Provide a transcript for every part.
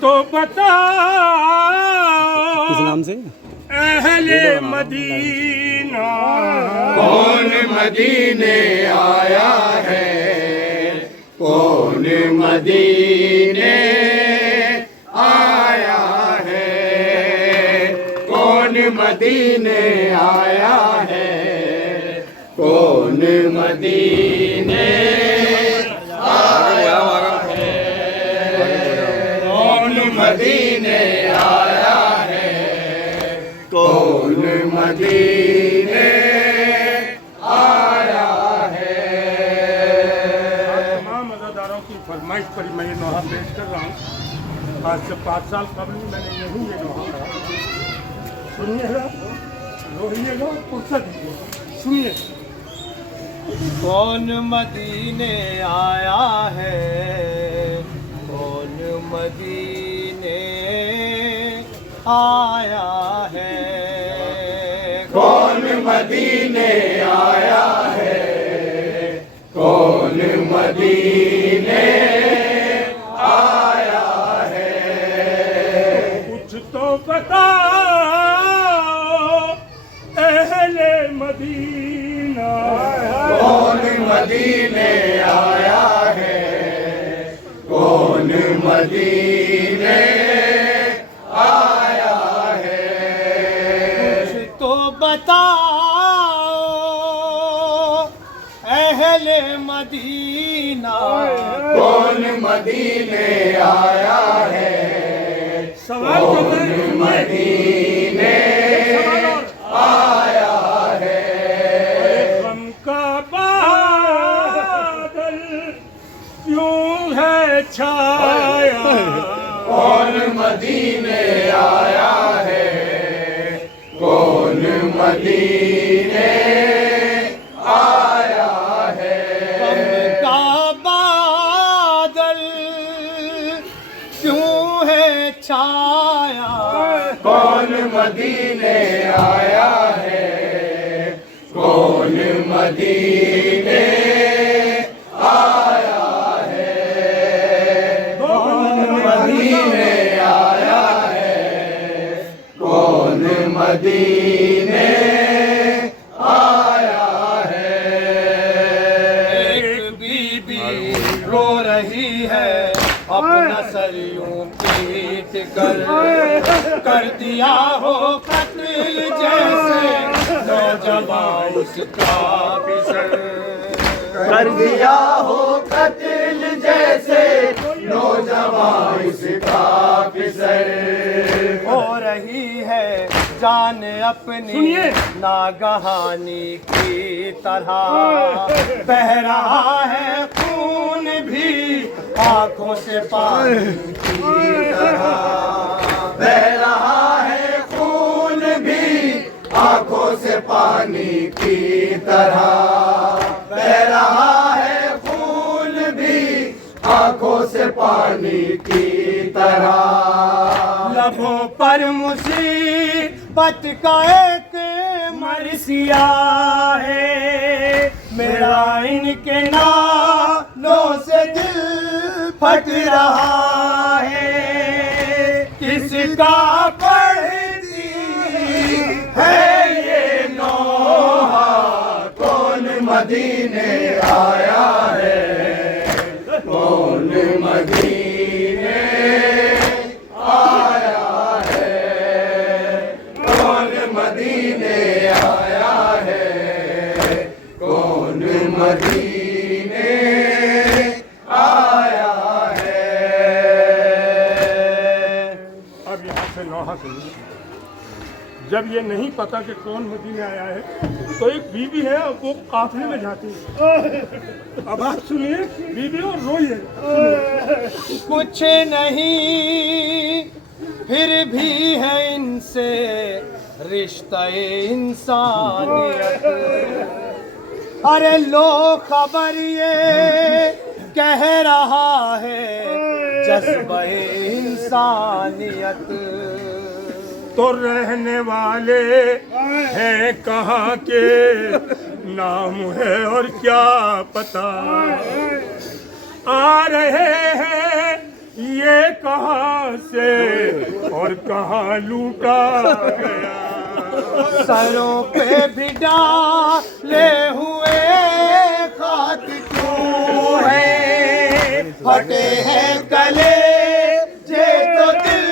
तो बताओ किस नाम से? अहले मदीना कौन मदीने आया है, कौन मदीने आया है, कौन मदीने आया है, कौन मदीने आया है, कौन मदीने आया है, कौन मदीने आया है। तमाम अज़ादारों की फरमाइश पर मैं ये नोहा पेश कर रहा हूँ। आज से 5 साल कबल मैंने यही ये नोहा कहा। सुनिएगा, रोइएगा, फुर्सत दीजिएगा, सुनिए। कौन मदीने आया है, कौन मदीने आया है, कौन मदीने आया है, कौन मदीने आया है, कुछ तो बताओ अहले मदीना कौन मदीने आया है, कौन मदीने आया है, कुछ तो बताओ अहले मदीना कौन मदीने आया है, सवाल कौन करते हैं, मदीने आया है, गम का बादल क्यों है छाया कौन मदीने आया है, कौन मदीने आया है, गम का बादल क्यों है छाया, कौन मदीने आया है, कौन मदीने आया है, कौन मदीने आया है, कौन मदीने आया है। एक बीबी रो रही है अपना सर यूं पीट कर दिया हो कत्ल जैसे नौजवान उसका भी सर कर दिया हो कत्ल जैसे नौजवान इसका फिसर हो रही है जान अपनी सुनिए। नागहानी की तरह बह रहा है खून भी आंखों से पानी की तरह बह रहा है खून भी आंखों से पानी की तरह बह रहा है खून भी आंखों से पानी की तरह लबों पर मुसीबत का एक मरसिया है मेरा इनके नालों से दिल फट रहा है किसका पढ़ती है ये नोहा कौन मदीने आया है कौन मदीने आया है कौन मदीने आया है कौन मदीने आया है। अब यहाँ से नौहा सुनिए। जब ये नहीं पता कि कौन मदीने आया है तो एक बीवी है और वो काफिले में जाती है। अब आप सुनिए बीवी और रोइए। कुछ नहीं फिर भी है इनसे रिश्ता इंसानियत अरे लो खबर ये कह रहा है जज्बा इंसानियत तो रहने वाले हैं कहाँ के नाम है और क्या पता आ रहे हैं ये कहाँ से से और कहाँ लूटा गया। सरों पे भी डाले हुए खाक क्यों है, फटे हैं गले जे तो दिल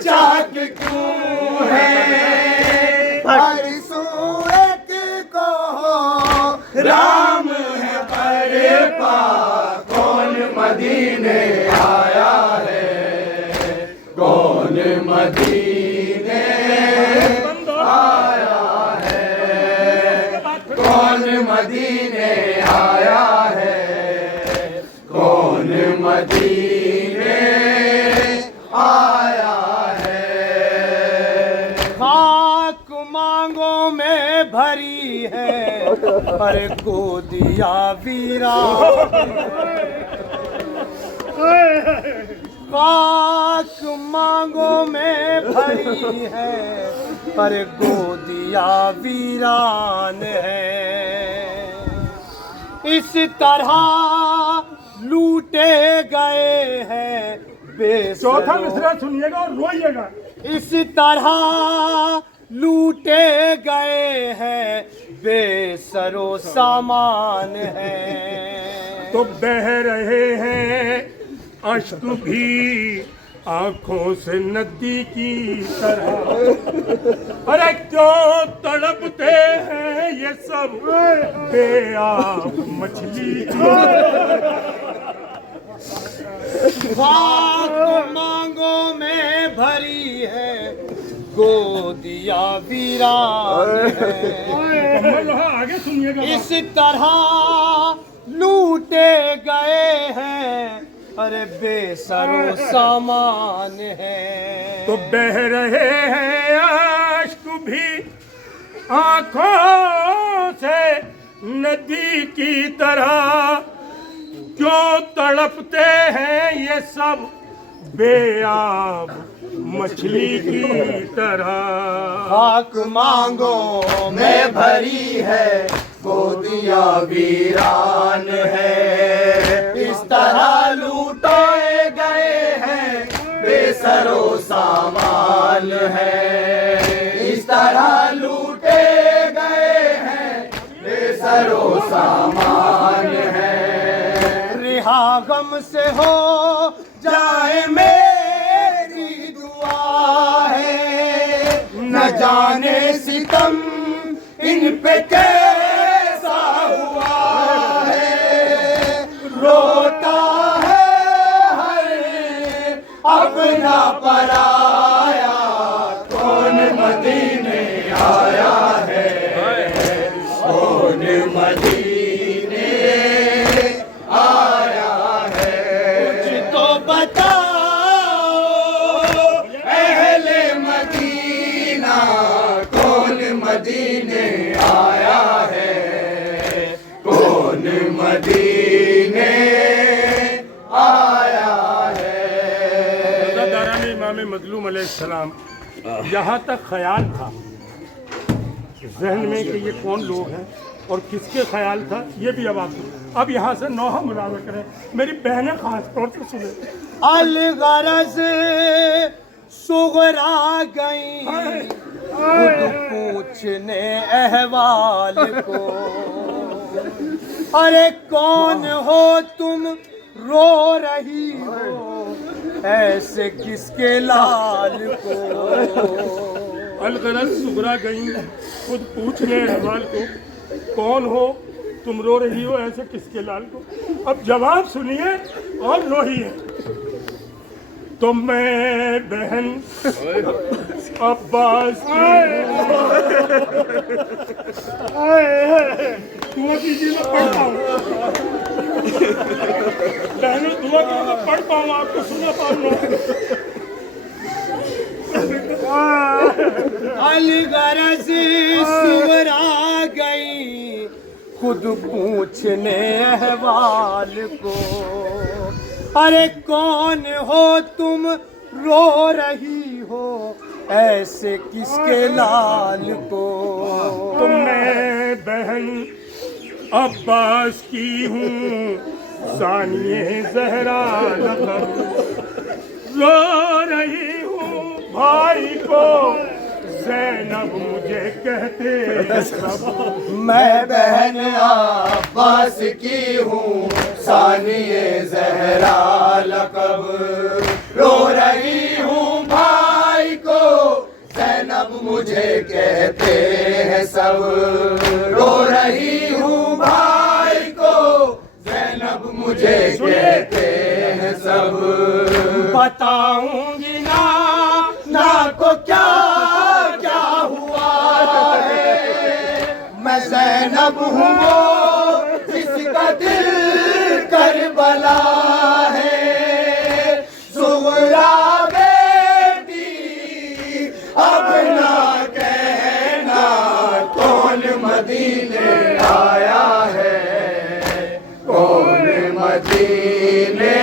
चाक क्यों है। हर सू एक को राम है पर पाक, कौन मदीने आया है, कौन मदीने आया है, कौन मदीने आया है, कौन मदीने आया है। खाक मांगों में भरी है पर गोदिया वीरा। खाक मांगों में भरी है पर गोदिया वीरान है। इस तरह लूटे गए हैं चौथा बेसरो। मिसरा सुनिएगा और रोइएगा। इस तरह लूटे गए हैं बेसरो सामान है। तो बह रहे हैं अश्क भी आंखों से नदी की तरह। अरे क्यों तड़पते हैं ये सब बेआब मछली की। खाक मांगों में भरी है गोदिया वीरान है। आगे सुनिएगा। इस तरह लूटे गए हैं अरे बेसरो सामान है। तो बह रहे हैं अश्क भी आंखों से नदी की तरह। क्यों तड़पते हैं ये सब बेआब मछली की तरह। खाक मांगो में भरी है गोदिया वीरान है। इस तरह लूटे गए हैं बेसरो सामान है। इस तरह लूटे गए हैं बेसरो सामान है। रिहा गम से हो जाए मेरी दुआ है। न जाने सितम इन पे कैसा हुआ है। रोता है हर अपना पराया, कौन मदीने आया है, कौन मदीने आया है। कुछ तो बताओ अहले मदीना, कौन मदीने आया है, कौन मदीने आया है। दारानी इमाम मजलूम अलैहिस्सलाम, यहाँ तक ख्याल था जहन में कि ये कौन लोग हैं और किसके ख्याल था, ये भी अब आप सुनो। अब यहाँ से नौहा मुलाजा करें, मेरी बहनें खास तौर से सुने। अलगरज सुगरा गई खुद पूछने अहवाल को। अरे कौन हो तुम रो रही हो ऐसे किसके लाल को। अलगरज सुगरा गई खुद पूछने अहवाल को, कौन हो तुम रो रही हो ऐसे किसके लाल को। अब जवाब सुनिए और रोइए। तो मैं बहन अब्बास दुआ कीजिए मैं पढ़ पाऊँ। बहनों दुआ कीजिए मैं पढ़ पाऊँ, आपको सुना पाऊँ। अलगरज सुगरा गई खुद पूछने अहवाल को। अरे कौन हो तुम रो रही हो ऐसे किसके लाल को। तो मैं बहन अब्बास की हूँ सानिए ज़हरा लक़ब। रो रही हूँ भाई को ज़ैनब मुझे कहते सब। मैं बहन अब्बास की हूँ सानिए ज़हरा लक़ब। रो रही हूँ भाई को ज़ैनब मुझे कहते हैं सब। रो रही हूँ भाई को ज़ैनब मुझे कहते हैं सब। बताऊंगी ना को क्या क्या हुआ है। मैं ज़ैनब हूँ वो जिसका दिल करबला है। ज़ुहरा बेटी अब ना कहना कौन मदीने आया है। कौन मदीने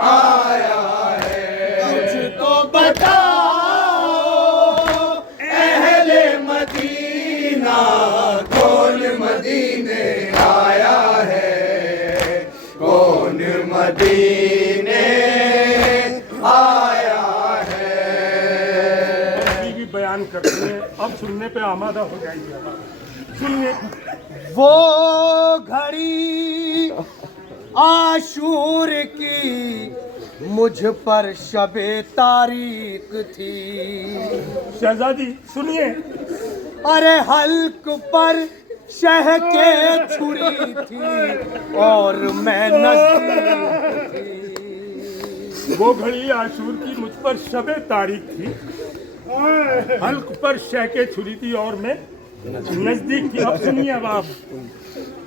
आया है। कुछ तो बताओ अहले मदीना कौन मदीने आया है। कौन मदीने आया है। अभी भी बयान करते हैं, अब सुनने पे आमादा हो जाइए। सुनिए। वो घड़ी आशूर की मुझ पर शबे तारीख थी। शहजादी सुनिए। अरे हल्क पर शह के छुरी थी और मैं नज़दीक थी। वो घड़ी आशूर की मुझ पर शबे तारीख थी, हल्क पर शह के छुरी थी और मैं नजदीक थी। अब सुनिए। अब आप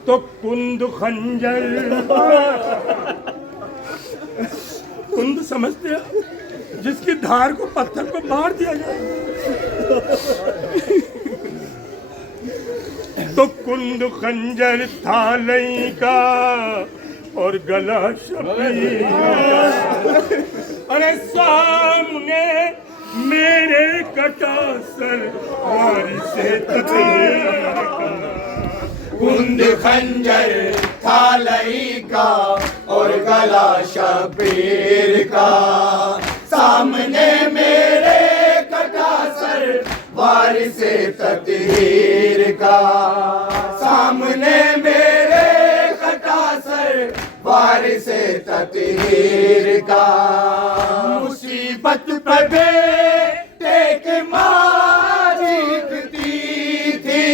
तो कुंद खंजर, कुंद समझते हैं जिसकी धार को पत्थर को मार दिया जाए। तो कुंद खंजर था लई का और गला शबीर का। अरे सामने मेरे कटा सर वारिसे तकदीर का। कुंद खंजर था लई का और गला शबीर का। सामने मेरे कटा सर वारिसे तकदीर का। सामने मेरे कटा सर वारिसे तकदीर का। मुसीबत पे बेटे के माँ जीतती थी।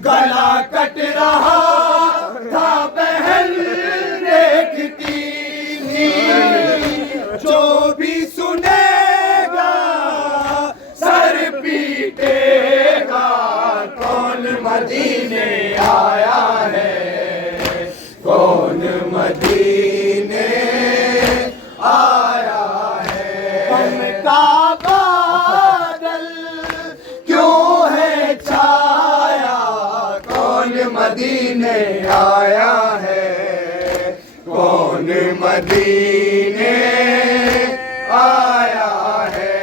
गला कट रहा था बहन देखती थी। जो भी सुनेगा सर पीटेगा कौन मदीने आया है। कौन मदीने आया है। गम का बादल क्यों है छाया कौन मदीने आया है। कौन मदीने आया है।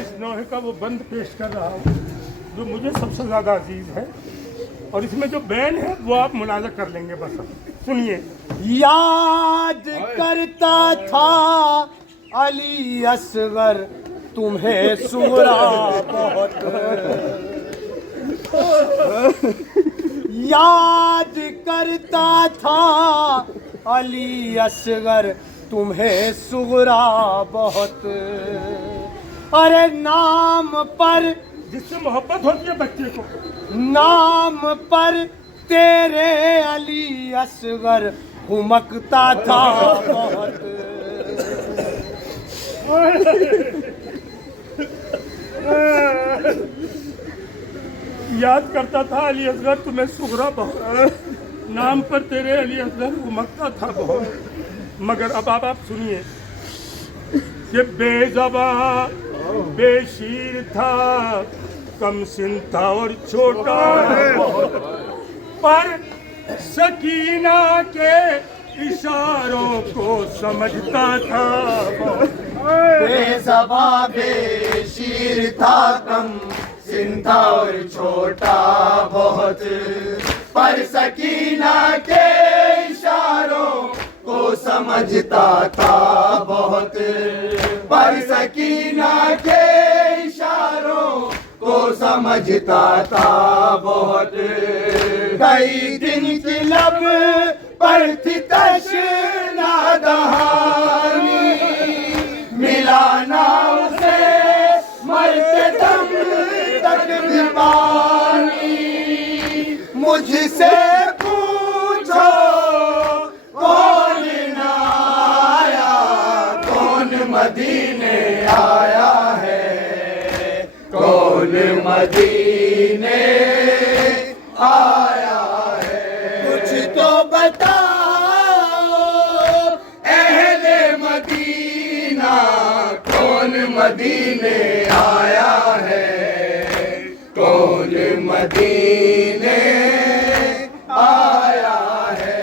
इस नोहे का वो बंद पेश कर रहा हूँ जो मुझे सबसे ज्यादा अजीज है, और इसमें जो बैन है वो आप मुलाजा कर लेंगे। बस सुनिए। याद करता था अली असगर तुम्हें सुगरा बहुत। याद करता था अली असगर तुम्हें सुगरा बहुत। अरे नाम पर जिससे मोहब्बत होती है बच्चे को, नाम पर तेरे अली असगर हुमकता था बहुत। याद करता था अली असगर तुम्हें सुगरा बहुत। नाम पर तेरे अली असगर उमकता था बहुत। मगर अब आप सुनिए कि बेज़बा बेशीर था, कम सिन था और छोटा बहुत। पर सकीना के इशारों को समझता था बहुत। बेज़बा बेशीर था, कम सिन था और छोटा बहुत। पर सकीना के इशारों को समझता था बहुत, पर सकीना के इशारों को समझता था बहुत। कई दिन की लब पर थी तशना दहानी, मिला ना उसे मरते दम तक भी पानी। मुझसे पूछो कौन ना आया, कौन मदीने आया है, कौन मदीने आया है। कुछ तो बताओ अहले मदीना, कौन मदीने आया है, कौन मदीने आया है।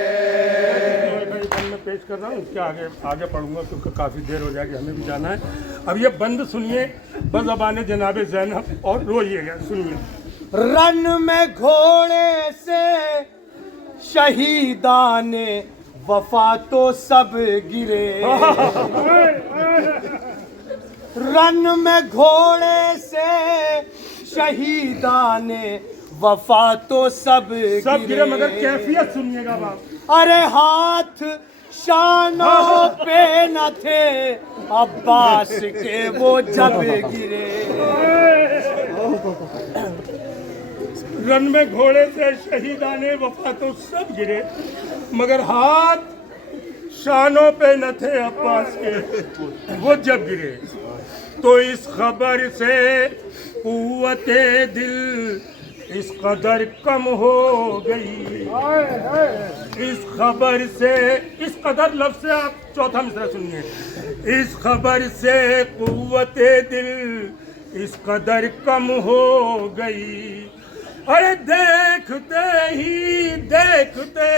मैं पेश कर रहा हूँ, इसके आगे आगे पढ़ूंगा क्योंकि काफ़ी देर हो जाएगी, हमें भी जाना है। अब ये बंद सुनिए बज़बान जनाब ज़ैनब और रोइएगा, सुनिए। रन में घोड़े से शहीदाने वफा तो सब गिरे, रन में घोड़े से शहीदाने वफा तो सब गिरे, मगर कैफियत सुनिएगा बाप। अरे हाथ शानों पे न थे अब्बास के वो जब गिरे। रन में घोड़े से शहीदाने वफा तो सब गिरे, मगर हाथ शानों पे न थे अब्बास के वो जब गिरे। तो इस खबर से कुव्वते दिल इस कदर कम हो गई, इस खबर से, इस कदर लफ्ज़ से आप चौथा मिसरा सुनिए। इस खबर से कुव्वते दिल इस कदर कम हो गई, अरे देखते ही देखते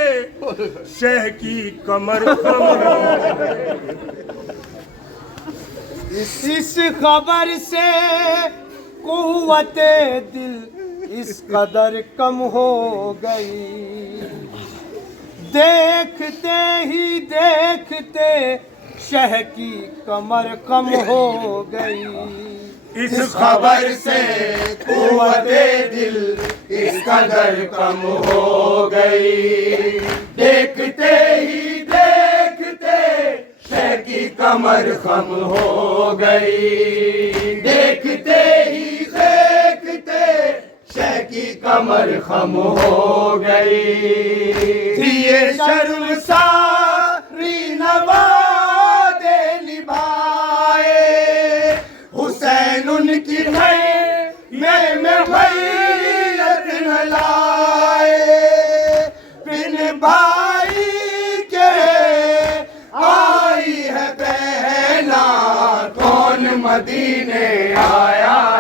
शह की कमर कम हो गई। इस खबर से कुव्वते दिल इस कदर कम हो गई, देखते ही देखते शह की कमर कम हो गई। इस खबर से कुव्वते दिल इस कदर कम हो गई, देखते ही देखते शह की कमर कम हो गई, देखते ही देखते शह की कमर कम हो गई। ये शर्मसारी नवादे निभाए, हुसैन उनकी में मैयत न लाए, बिन भाई के आई है बहना, कौन मदीने आया